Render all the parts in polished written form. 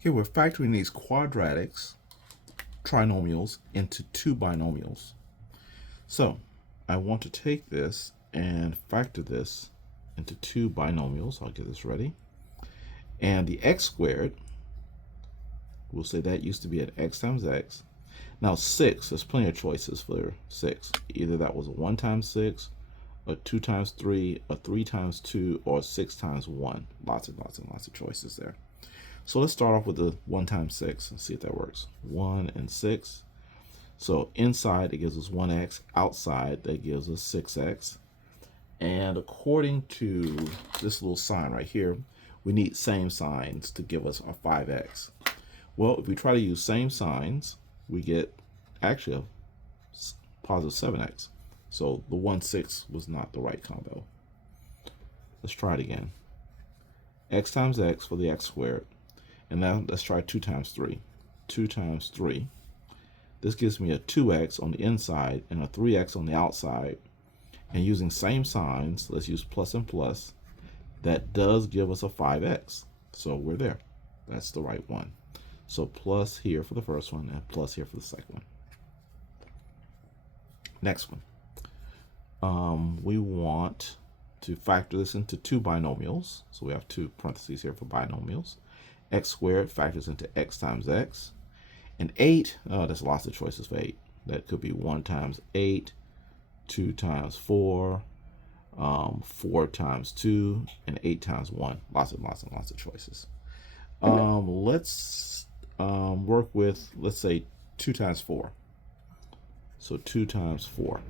Here we're factoring these quadratics, trinomials, into two binomials. So I want to take this and factor this into two binomials. I'll get this ready. And the x squared, we'll say that used to be at x times x. Now 6, there's plenty of choices for 6. Either that was a 1 times 6, a 2 times 3, a 3 times 2, or 6 times 1. Lots and lots of choices there. So let's start off with the 1 times 6 and see if that works. 1 and 6. So inside it gives us 1x, outside that gives us 6x. And according to this little sign right here, we need same signs to give us our 5x. Well, if we try to use same signs, we get actually a positive 7x. So the 1, 6 was not the right combo. Let's try it again. X times x for the x squared. And now let's try 2 times 3. 2 times 3. This gives me a 2x on the inside and a 3x on the outside. And using same signs, let's use plus and plus. That does give us a 5x. So we're there. That's the right one. So plus here for the first one and plus here for the second one. Next one. We want to factor this into two binomials. So we have two parentheses here for binomials. X squared factors into x times x. And 8, there's lots of choices for 8. That could be 1 times 8, 2 times 4, 4 times 2, and 8 times 1. Lots and lots of choices. Let's work with, let's say, 2 times 4. So 2 times 4.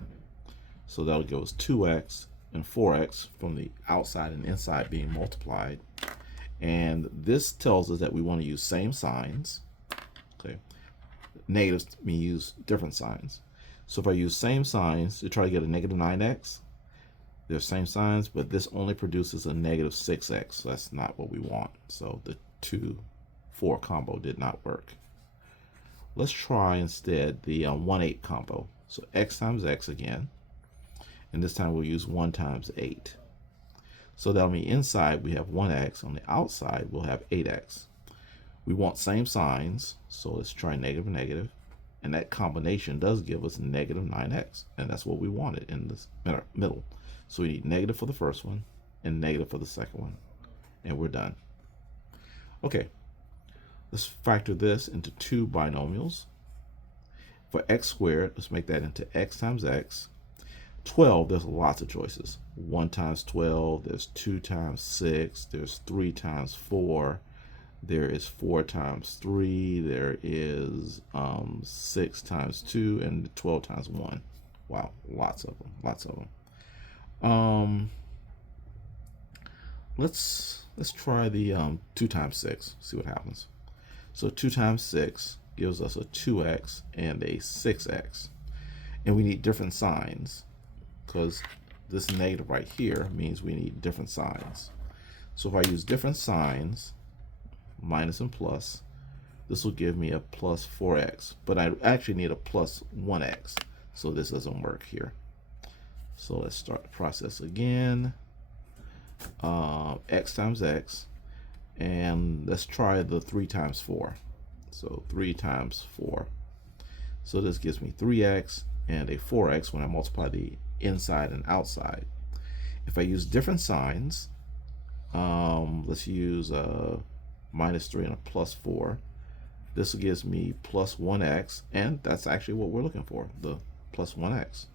So that'll give us 2x and 4x from the outside and inside being multiplied. And this tells us that we want to use same signs. Okay. Negatives mean use different signs. So if I use same signs to try to get a negative 9x, they're same signs, but this only produces a negative 6x. So that's not what we want. So the 2, 4 combo did not work. Let's try instead the 1, 8 combo. So x times x again. And this time we'll use 1 times 8. So that'll mean inside we have 1x, on the outside we'll have 8x. We want same signs, so let's try negative and negative. And that combination does give us negative 9x, and that's what we wanted in this middle. So we need negative for the first one and negative for the second one, and we're done. Okay, let's factor this into two binomials. For x squared, let's make that into x times x. 12, there's lots of choices. 1 times 12, there's 2 times 6, there's 3 times 4, there is 4 times 3, there is 6 times 2, and 12 times 1. Wow, lots of them. Let's try the 2 times 6, see what happens. So 2 times 6 gives us a 2x and a 6x. And we need different signs, because this negative right here means we need different signs. So if I use different signs, minus and plus, this will give me a plus 4x, but I actually need a plus 1x, so this doesn't work here. So let's start the process again. X times x, and let's try the 3 times 4. So 3 times 4. So this gives me 3x and a 4x when I multiply the inside and outside. If I use different signs, let's use a minus 3 and a plus 4. This gives me plus 1x, and that's actually what we're looking for, the plus 1x.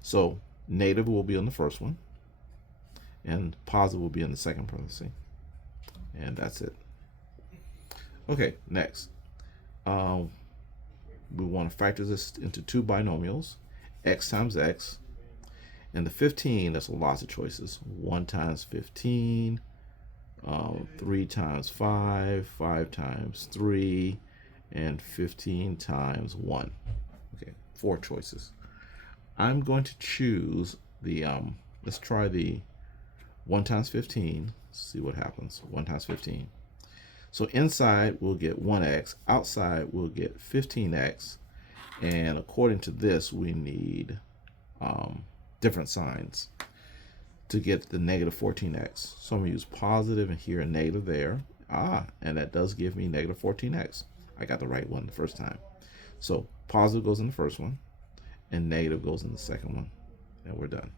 So negative will be on the first one, and positive will be in the second parenthesis. And that's it. Okay, next. We want to factor this into two binomials, x times x. And the 15, there's lots of choices. 1 times 15, 3 times 5, 5 times 3, and 15 times 1. Okay, 4 choices. I'm going to choose the, let's try the 1 times 15, see what happens. 1 times 15. So inside we'll get 1x, outside we'll get 15x, and according to this we need different signs to get the negative 14x. So I'm going to use positive and here and negative there. And that does give me negative 14x. I got the right one the first time. So positive goes in the first one, and negative goes in the second one, and we're done.